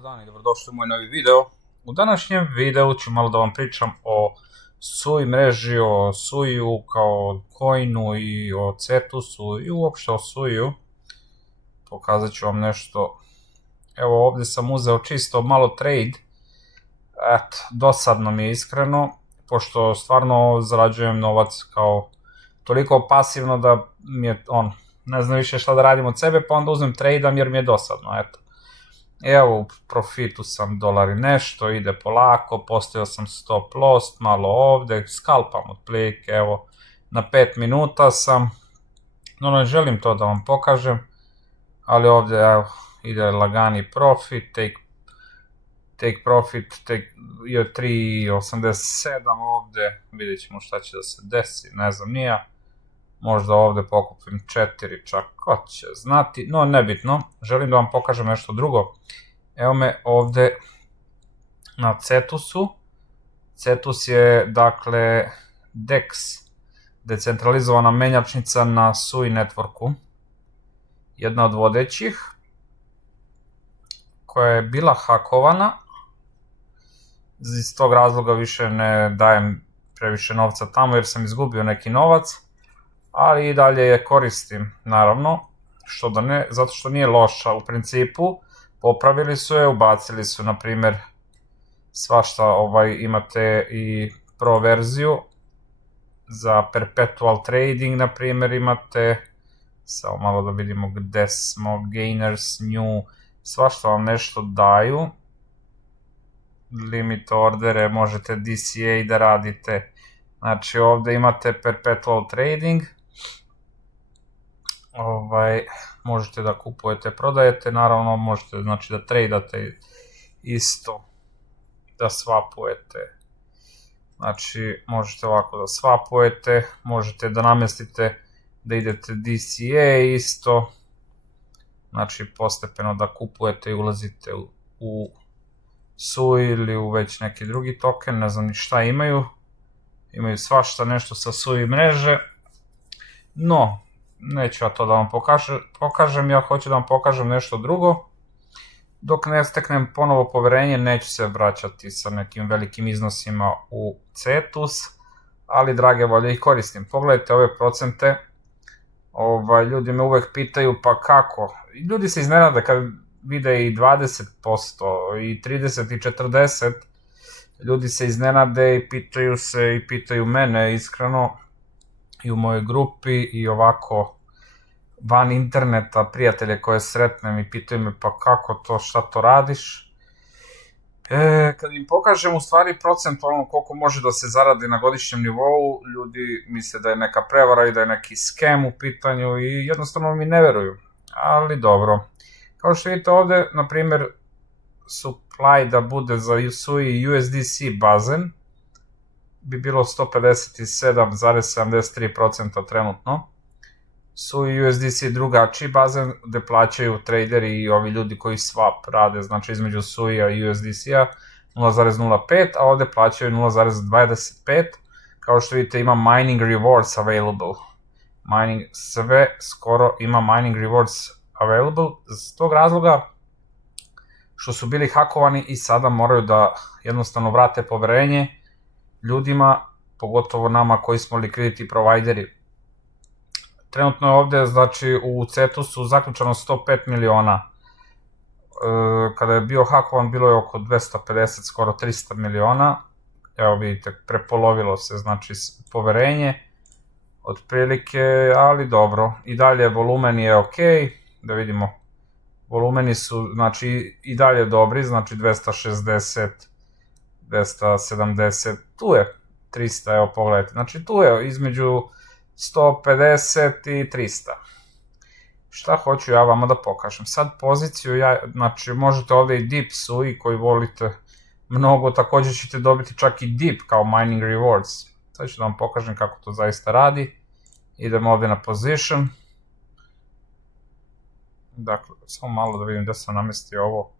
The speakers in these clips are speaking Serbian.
Dobar dan i dobrodošli u moj novi video. U današnjem videu ću malo da vam pričam o SUI mreži, o SUI-u kao coinu i o Cetusu i uopšte o SUI-u. Pokazat ću vam nešto. Evo ovdje sam uzeo čisto malo trade. Eto, dosadno mi je iskreno, pošto stvarno zarađujem novac kao toliko pasivno da mi je ne znam više šta da radim od sebe, pa onda uzmem trade-am jer mi je dosadno, eto. Evo u profitu sam dolar i nešto, ide polako, postavio sam stop loss, malo ovde, skalpam otprilike, evo na 5 minuta sam, no ne želim to da vam pokažem, ali ovde evo ide lagani profit, take profit je 3.87 ovde, vidjet ćemo šta će da se desi, ne znam nija. Možda ovde pokupim 4 čak, ko će znati, no nebitno, želim da vam pokažem nešto drugo. Evo me ovde na Cetusu. Cetus je, dakle, DEX, decentralizovana menjačnica na SUI networku. Jedna od vodećih, koja je bila hakovana. Iz tog razloga više ne dajem previše novca tamo jer sam izgubio neki novac. Ali i dalje je koristim, naravno, što da ne, zato što nije loša u principu, popravili su je, ubacili su, na primer, svašta, imate i pro verziju, za perpetual trading, na primer, imate, samo malo da vidimo gde smo, gainers, new, svašta vam nešto daju, limit ordere, možete DCA da radite, znači ovde imate perpetual trading, možete da kupujete, prodajete, naravno možete znači da tradate isto, da swapujete, znači možete ovako da swapujete, možete da namestite da idete DCA isto, znači postepeno da kupujete i ulazite u SUI ili u već neki drugi token, ne znam ni šta imaju svašta nešto sa SUI mreže, no neću ja to da vam pokažem, ja hoću da vam pokažem nešto drugo. Dok ne steknem ponovo poverenje, neću se vraćati sa nekim velikim iznosima u Cetus, ali drage volje ih koristim. Pogledajte ove procente, ljudi me uvek pitaju pa kako, ljudi se iznenade kad vide i 20% i 30 i 40%, ljudi se iznenade i pitaju mene iskreno i u mojoj grupi i ovako van interneta, prijatelje koje sretnem i pitaju me pa kako to, šta to radiš. Kad im pokažem u stvari procentualno koliko može da se zaradi na godišnjem nivou, ljudi misle da je neka prevara i da je neki skem u pitanju i jednostavno mi ne veruju, ali dobro. Kao što vidite ovde, na primjer, supply da bude za SUI USDC bazen bi bilo 157,73% trenutno. SUI USDC drugačiji bazen gde plaćaju traderi i ovi ljudi koji swap rade, znači između SUI-a i USDC-a 0,05, a ovde plaćaju 0,25. Kao što vidite ima mining rewards available. Sve skoro ima mining rewards available, z tog razloga što su bili hakovani i sada moraju da jednostavno vrate poverenje ljudima, pogotovo nama koji smo liquidity provideri. Trenutno je ovde, znači u Cetusu zaključano 105 miliona. Kada je bio hakovan bilo je oko 250, skoro 300 miliona. Evo vidite, prepolovilo se, znači poverenje otprilike, ali dobro. I dalje volumen je ok, da vidimo. Volumeni su, znači, i dalje dobri, znači 260, 270, tu je 300, evo pogledajte, znači tu je između 150 i 300. Šta hoću ja vama da pokažem? Sad poziciju, znači možete ovde i dip SUI koji volite mnogo, takođe ćete dobiti čak i dip kao mining rewards. Sad ću da vam pokažem kako to zaista radi. Idemo ovde na position. Dakle, samo malo da vidim gde sam namestio ovo.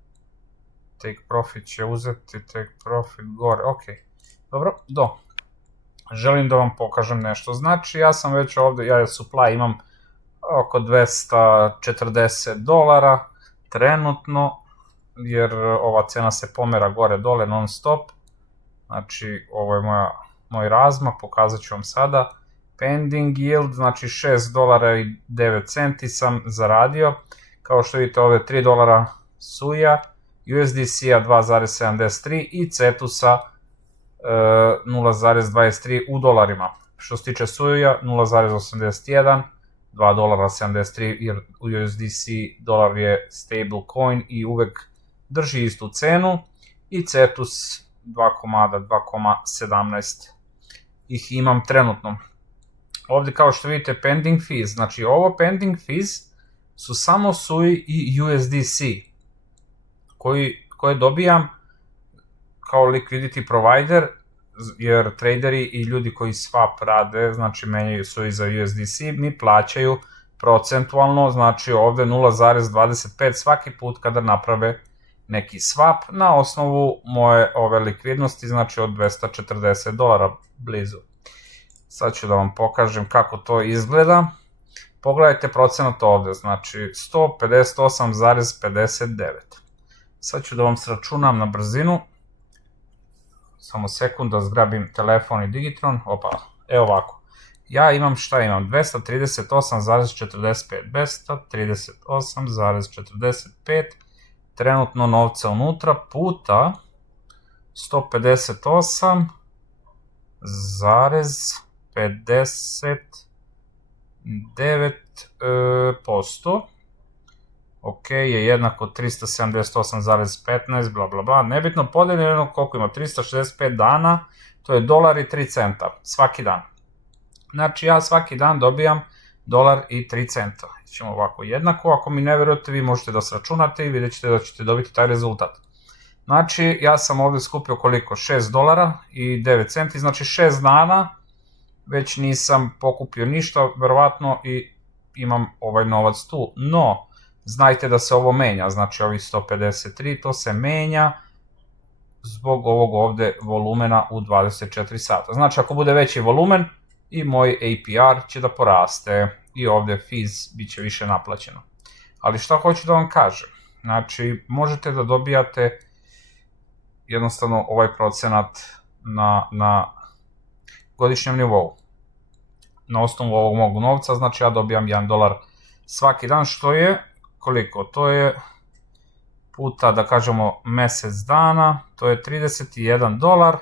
Take profit će uzeti, take profit gore, ok. Dobro, želim da vam pokažem nešto. Znači, ja sam već ovde, ja supply imam oko $240 trenutno. jer ova cena se pomera gore dole non stop. Znači ovo je moj razmak, pokazat ću vam sada. Pending yield, znači $6.09 sam zaradio. Kao što vidite ovdje $3 suja, USDC-a 2,73 i Cetusa 0,23 u dolarima. Što se tiče suja 0,81, $2.73 jer USDC dolar je stable coin i uvek drži istu cenu i Cetus 2 komada, 2,17 ih imam trenutno. Ovdje kao što vidite pending fees, znači ovo pending fees su samo SUI i USDC koje dobijam kao liquidity provider, jer traderi i ljudi koji swap rade, znači menjaju SUI za USDC, mi plaćaju procentualno, znači ovdje 0,25 svaki put kada naprave neki swap na osnovu moje ove likvidnosti, znači od $240 blizu. Sad ću da vam pokažem kako to izgleda. Pogledajte procenat ovdje, znači 158,59. Sad ću da vam sračunam na brzinu. Samo sekund da zgrabim telefon i digitron. Opa, evo ovako. Ja imam šta imam? 238,45. 238,45 trenutno novca unutra puta 158,59%. Ok, je jednako 378,15, bla bla bla, nebitno, podeljeno koliko ima, 365 dana, to je $1.03 svaki dan. Znači ja svaki dan dobijam $1.03. Ćemo ovako jednako, ako mi ne verujete vi možete da sračunate i vidjet ćete da ćete dobiti taj rezultat. Znači ja sam ovdje skupio koliko, $6.09, znači 6 dana već nisam pokupio ništa, verovatno i imam ovaj novac tu, no znajte da se ovo menja, znači ovih 153, to se menja zbog ovog ovdje volumena u 24 sata. Znači ako bude veći volumen i moj APR će da poraste i ovdje fees bit će više naplaćeno. Ali šta hoću da vam kažem, znači možete da dobijate jednostavno ovaj procenat na godišnjem nivou. Na osnovu ovog mog novca, znači ja dobijam $1 svaki dan, što je koliko? To je puta, da kažemo, mjesec dana, to je $31,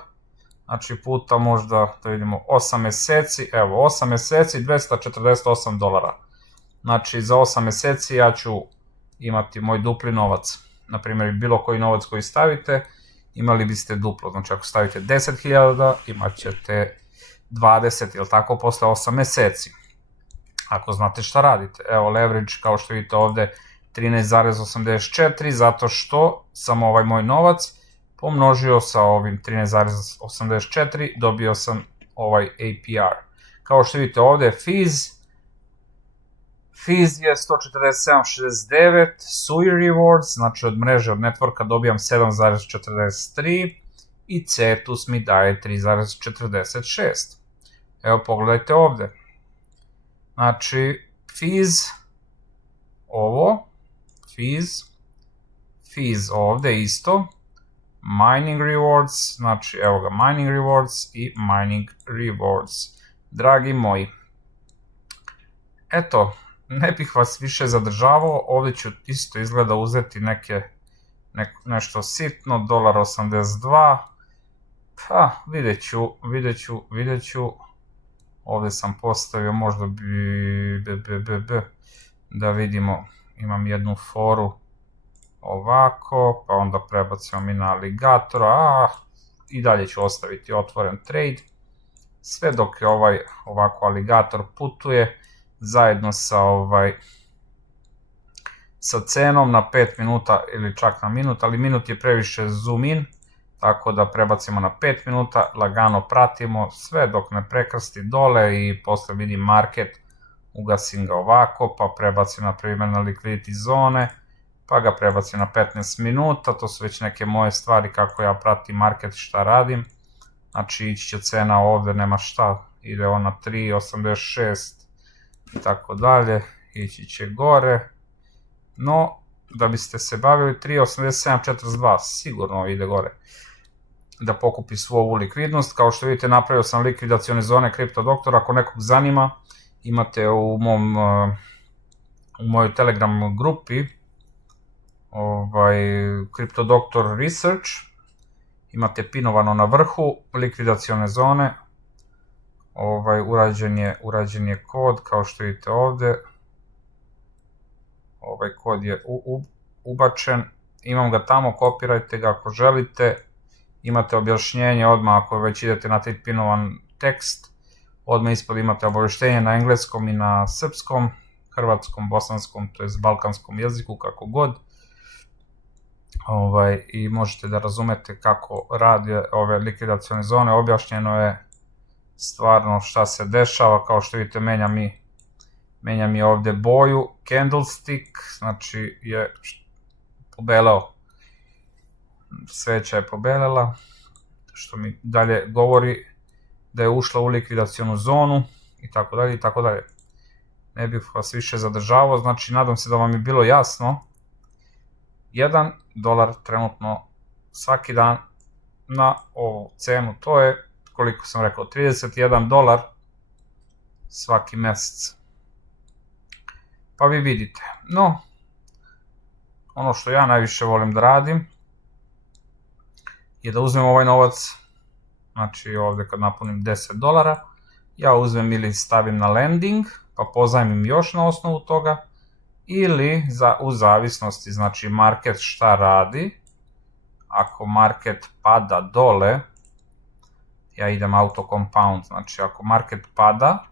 znači puta možda, da vidimo, 8 mjeseci, evo, 8 mjeseci, $248. Znači, za 8 mjeseci ja ću imati moj dupli novac. Naprimjer, bilo koji novac koji stavite, imali biste duplo. Znači, ako stavite 10.000, imat ćete 20, ili tako, posle 8 mjeseci. Ako znate šta radite. Evo, leverage, kao što vidite ovdje, 13,84, zato što sam ovaj moj novac pomnožio sa ovim 13,84, dobio sam ovaj APR. Kao što vidite ovdje, fees je 147,69, SUI rewards, znači od mreže, od networka dobijam 7,43 i Cetus mi daje 3,46. Evo, pogledajte ovdje. Znači, fees ovdje isto, mining rewards, znači evo ga mining rewards i mining rewards. Dragi moji, eto, ne bih vas više zadržavao, ovdje ću isto izgleda uzeti nešto sitno, $1.82, pa vidjet ću, ovdje sam postavio možda da vidimo, imam jednu foru ovako, pa onda prebacimo mi na aligatora, i dalje ću ostaviti otvoren trade, sve dok je ovaj ovako aligator putuje, zajedno sa cenom na 5 minuta ili čak na minut, ali minut je previše zoom in, tako da prebacimo na 5 minuta, lagano pratimo, sve dok ne prekrsti dole i posle vidim market, ugasim ga ovako, pa prebacim na primjer na liquidity zone, pa ga prebacim na 15 minuta, to su već neke moje stvari kako ja pratim market, šta radim. Znači ići će cena ovdje, nema šta, ide ona 3,86 i tako dalje, ići će gore, no da biste se bavili 3.8742, sigurno ide gore da pokupi svu ovu likvidnost. Kao što vidite, napravio sam likvidacione zone Kripto Doktor, ako nekog zanima, imate u mojoj Telegram grupi Kripto Doktor Research, imate pinovano na vrhu likvidacione zone, urađen je kod, kao što vidite ovde, ovaj kod je ubačen, imam ga tamo, kopirajte ga ako želite, imate objašnjenje odmah ako već idete na taj pinovan tekst, odmah ispod imate obaveštenje na engleskom i na srpskom, hrvatskom, bosanskom, to je balkanskom jeziku, kako god, i možete da razumete kako rade ove likvidacione zone, objašnjeno je stvarno šta se dešava, kao što vidite menja mi ovde boju, candlestick, znači je pobeleo, sveća je pobelela, što mi dalje govori da je ušla u likvidacionu zonu i tako dalje i tako dalje. Ne bih vas više zadržavao, znači nadam se da vam je bilo jasno. $1 trenutno svaki dan na ovu cenu, to je, koliko sam rekao, $31 svaki mesec. Pa vi vidite. No, ono što ja najviše volim da radim je da uzmem ovaj novac, znači ovde kad napunim $10, ja uzmem ili stavim na lending, pa pozajmim još na osnovu toga, ili u zavisnosti, znači market šta radi, ako market pada dole, ja idem auto compound, znači ako market pada,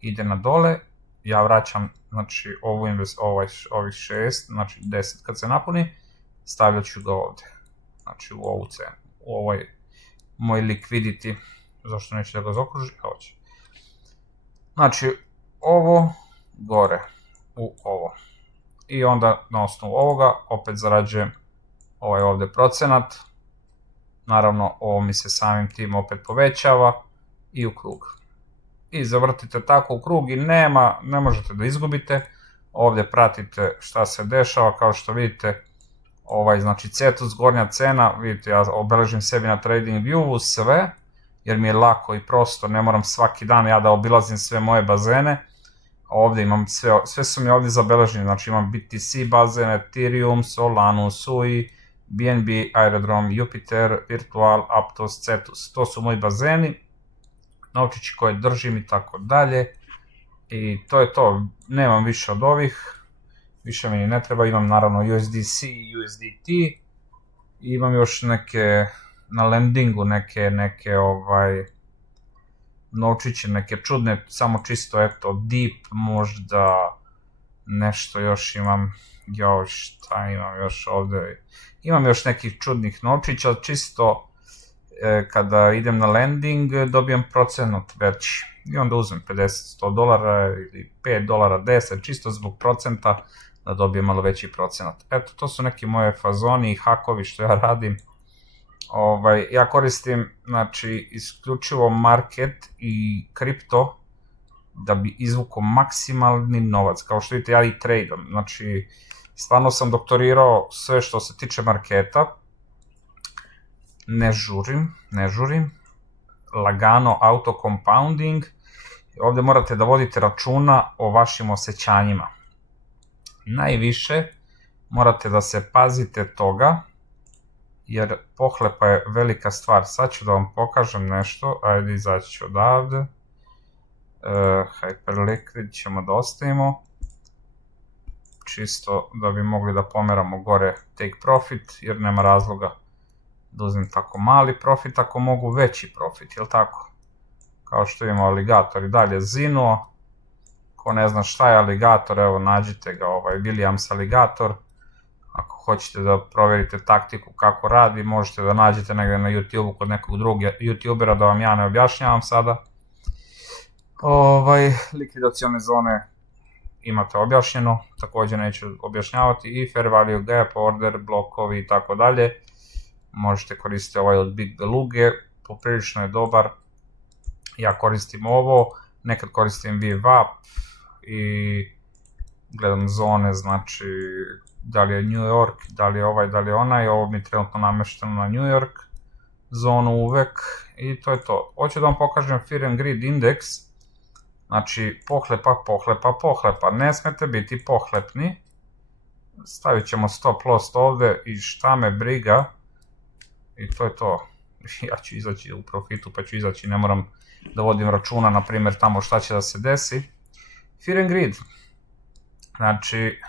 ide na dole, ja vraćam, znači ovih 6, znači 10 kad se napuni, stavljat ću ga ovde, znači u ovu cenu, u ovaj moj liquidity, zašto neće da ga zaokruži, hoće. Znači ovo gore, u ovo. I onda na osnovu ovoga opet zarađujem ovaj ovde procenat, naravno ovo mi se samim tim opet povećava i u krug. I zavrtite tako u krug i ne možete da izgubite, ovde pratite šta se dešava, kao što vidite, znači Cetus, gornja cena, vidite ja obeležim sebi na TradingView-u sve, jer mi je lako i prosto, ne moram svaki dan ja da obilazim sve moje bazene, ovde imam sve su mi ovde zabeleženi, znači imam BTC bazen, Ethereum, Solana, Sui, BNB, Aerodrom, Jupiter, Virtual, Aptos, Cetus, to su moji bazeni, novčići koje držim i tako dalje, i to je to, nemam više od ovih, više mi ne treba, imam naravno USDC i USDT, i imam još neke na lendingu, neke novčiće, neke čudne, samo čisto eto, deep, možda nešto još imam, šta imam još ovde, imam još nekih čudnih novčića, čisto kada idem na lending dobijem procenat veći i onda uzmem $50-100 ili $5, 10, čisto zbog procenta da dobijem malo veći procenat. Eto, to su neki moje fazoni i hakovi što ja radim. Ja koristim, znači, isključivo market i kripto da bi izvukao maksimalni novac. Kao što vidite, ja i tradam. Znači, stvarno sam doktorirao sve što se tiče marketa. Ne žurim. Lagano auto compounding. Ovde morate da vodite računa o vašim osjećanjima. Najviše morate da se pazite toga, jer pohlepa je velika stvar. Sad ću da vam pokažem nešto, ajde izaći ću odavde, Hyperliquid ćemo da ostavimo, čisto da bi mogli da pomeramo gore take profit, jer nema razloga da uzmem tako mali profit, ako mogu veći profit, jel tako? Kao što imamo aligator i dalje zinuo, ko ne zna šta je aligator, evo nađite ga, Williams aligator. Ako hoćete da proverite taktiku kako radi, možete da nađete negde na YouTube-u kod nekog drugog YouTubera, da vam ja ne objašnjavam sada. Likvidacione zone imate objašnjeno, takođe neću objašnjavati, i fair value gap, order, blokovi i tako dalje. Možete koristiti ovaj od Big Beluge, poprilično je dobar. Ja koristim ovo, nekad koristim VWAP i gledam zone, znači da li je New York, da li je ovaj, da li je onaj, ovo mi je trenutno namešteno na New York zonu uvek i to je to. Hoću da vam pokažem Fear and Greed Index, znači pohlepa, ne smete biti pohlepni, stavit ćemo stop loss ovde i šta me briga i to je to. Ja ću izaći u profitu pa ću izaći, ne moram da vodim računa, na primjer, tamo šta će da se desi. Fear and Greed, znači,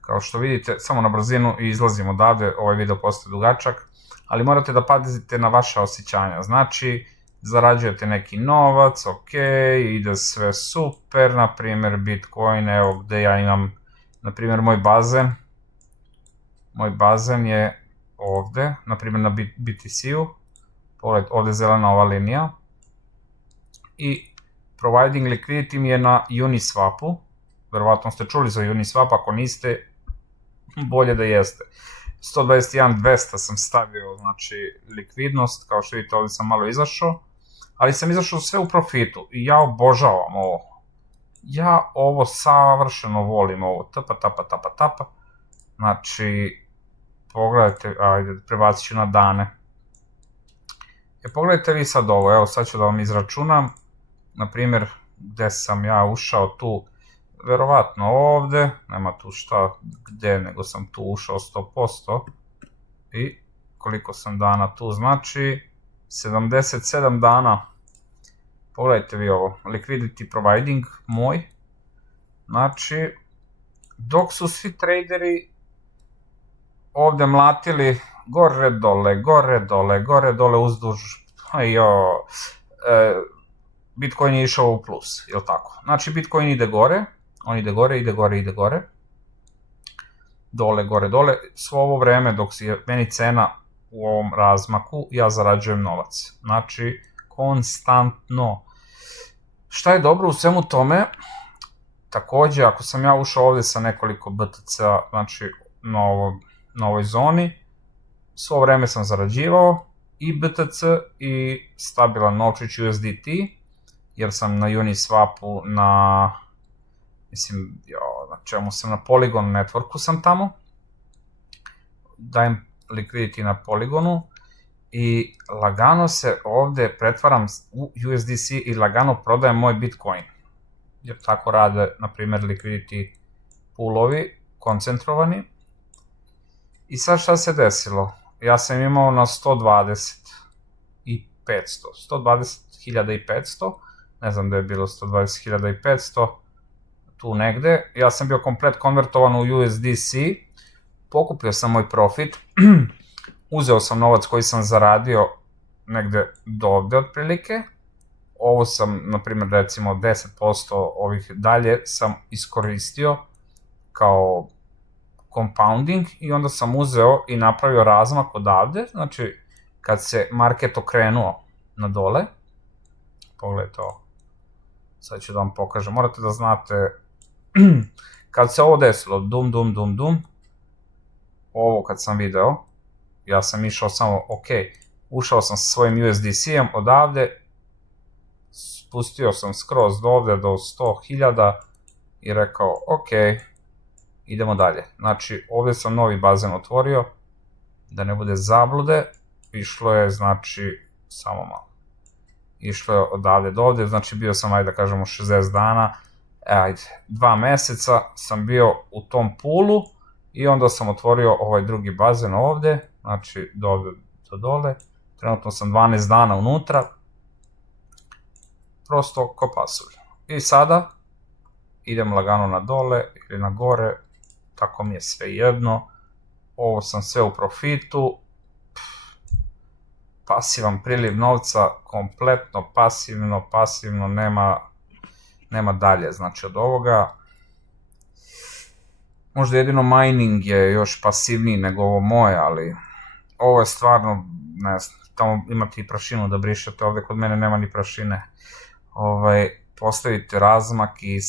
kao što vidite, samo na brzinu i izlazim odavde, ovaj video postaje dugačak, ali morate da pazite na vaše osjećanja, znači, zarađujete neki novac, ok, ide sve super, na primjer Bitcoin, evo gde ja imam, na primjer moj bazen je ovde, na primjer na BTC-u, ovde zelena ova linija, i providing liquidity mi je na Uniswapu, verovatno ste čuli za Uniswap, ako niste, bolje da jeste. 121.200 sam stavio, znači, likvidnost, kao što vidite ovdje sam malo izašao, ali sam izašao sve u profitu i ja obožavam ovo. Ja ovo savršeno volim, ovo tapa, znači, pogledajte, ajde, prebacit ću na dane. Pogledajte vi sad ovo, evo sad ću da vam izračunam, na primjer, gde sam ja ušao tu, verovatno ovde, nema tu šta gde, nego sam tu ušao 100%, i koliko sam dana tu, znači 77 dana. Pogledajte vi ovo, liquidity providing moj, znači dok su svi traderi ovde mlatili gore dole uzduž, Bitcoin je išao u plus, jel tako? Znači Bitcoin ide gore, on ide gore, dole, gore, svo ovo vreme dok je meni cena u ovom razmaku, ja zarađujem novac. Znači, konstantno. Šta je dobro u svemu tome? Takođe, ako sam ja ušao ovde sa nekoliko BTC-a, znači na ovoj zoni, svo vreme sam zarađivao i BTC i stabilan novčić USDT, jer sam na Uniswapu, na čemu sam, na Polygon Networku sam tamo, dajem liquidity na Polygonu i lagano se ovde pretvaram u USDC i lagano prodajem moj Bitcoin, jer tako rade, na primjer, liquidity poolovi, koncentrovani. I sad šta se desilo? Ja sam imao na 120.500, ne znam da je bilo 120.500, tu negde, ja sam bio komplet konvertovan u USDC, pokupio sam moj profit, uzeo sam novac koji sam zaradio negde do ovde otprilike, ovo sam, na primjer, recimo 10% ovih dalje sam iskoristio kao compounding i onda sam uzeo i napravio razmak odavde, znači kad se market okrenuo na dole, pogledajte ovo, sad ću da vam pokažem, morate da znate, kad se ovo desilo, dum, ovo kad sam video, ja sam išao samo, ok, ušao sam sa svojim USDC-em odavde, spustio sam skroz do ovde do 100.000 i rekao, ok, idemo dalje. Znači, ovde sam novi bazen otvorio, da ne bude zablude, išlo je, znači, samo malo. Išlo je odavde do ovde, znači bio sam, ajde da kažemo, 60 dana, ajde, 2 meseca sam bio u tom poolu i onda sam otvorio ovaj drugi bazen ovde, znači do ovde do dole, trenutno sam 12 dana unutra, prosto ko pasulj. I sada idem lagano na dole ili na gore, tako mi je sve jedno, ovo sam sve u profitu, pasivan priliv novca, kompletno pasivno, nema dalje, znači od ovoga. Možda jedino mining je još pasivniji nego ovo moje, ali ovo je stvarno, ne znam, tamo imate i prašinu da brišete, ovde kod mene nema ni prašine. Postavite razmak i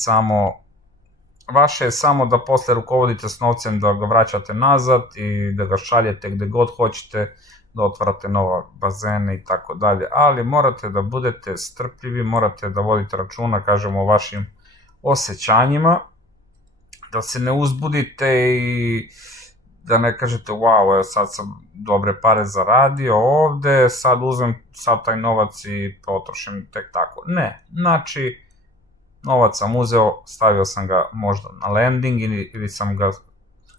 vaše je samo da posle rukovodite s novcem, da ga vraćate nazad i da ga šaljete gde god hoćete, da otvarate nova bazene i tako dalje, ali morate da budete strpljivi, morate da vodite računa, kažemo, o vašim osjećanjima, da se ne uzbudite i da ne kažete wow, evo sad sam dobre pare zaradio ovde, sad uzmem sad taj novac i potrošim tek tako. Ne, znači novac sam uzeo, stavio sam ga možda na landing ili sam ga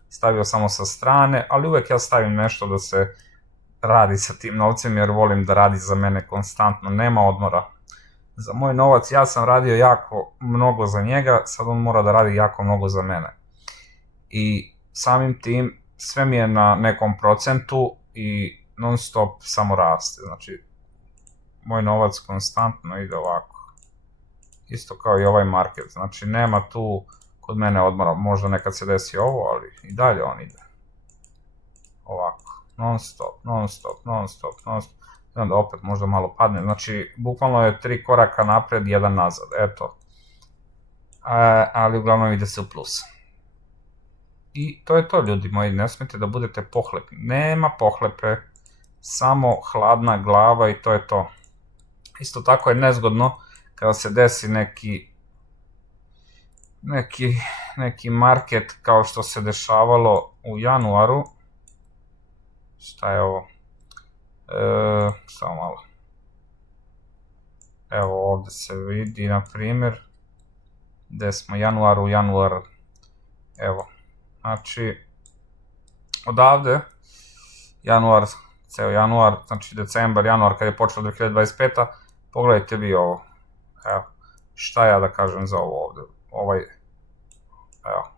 stavio samo sa strane, ali uvek ja stavim nešto da se radi sa tim novcem jer volim da radi za mene konstantno, nema odmora. Za moj novac ja sam radio jako mnogo za njega, sad on mora da radi jako mnogo za mene. I samim tim sve mi je na nekom procentu i non stop samo raste, znači moj novac konstantno ide ovako. Isto kao i ovaj market, znači nema tu kod mene odmora, možda nekad se desi ovo, ali i dalje on ide. Ovako, non stop, non stop, non stop, non stop. I onda opet možda malo padne, znači bukvalno je 3 koraka napred, 1 nazad, eto. Ali uglavnom ide se u plus. I to je to, ljudi moji, ne smijete da budete pohlepni, nema pohlepe, samo hladna glava i to je to. Isto tako je nezgodno kada se desi neki market kao što se dešavalo u januaru. Šta je ovo? Samo malo. Evo ovde se vidi, na primjer, gde smo januar, evo, znači, odavde, januar, ceo januar, znači decembar, januar, kad je počela 2025. Pogledajte vi ovo, evo, šta ja da kažem za ovo ovde, evo,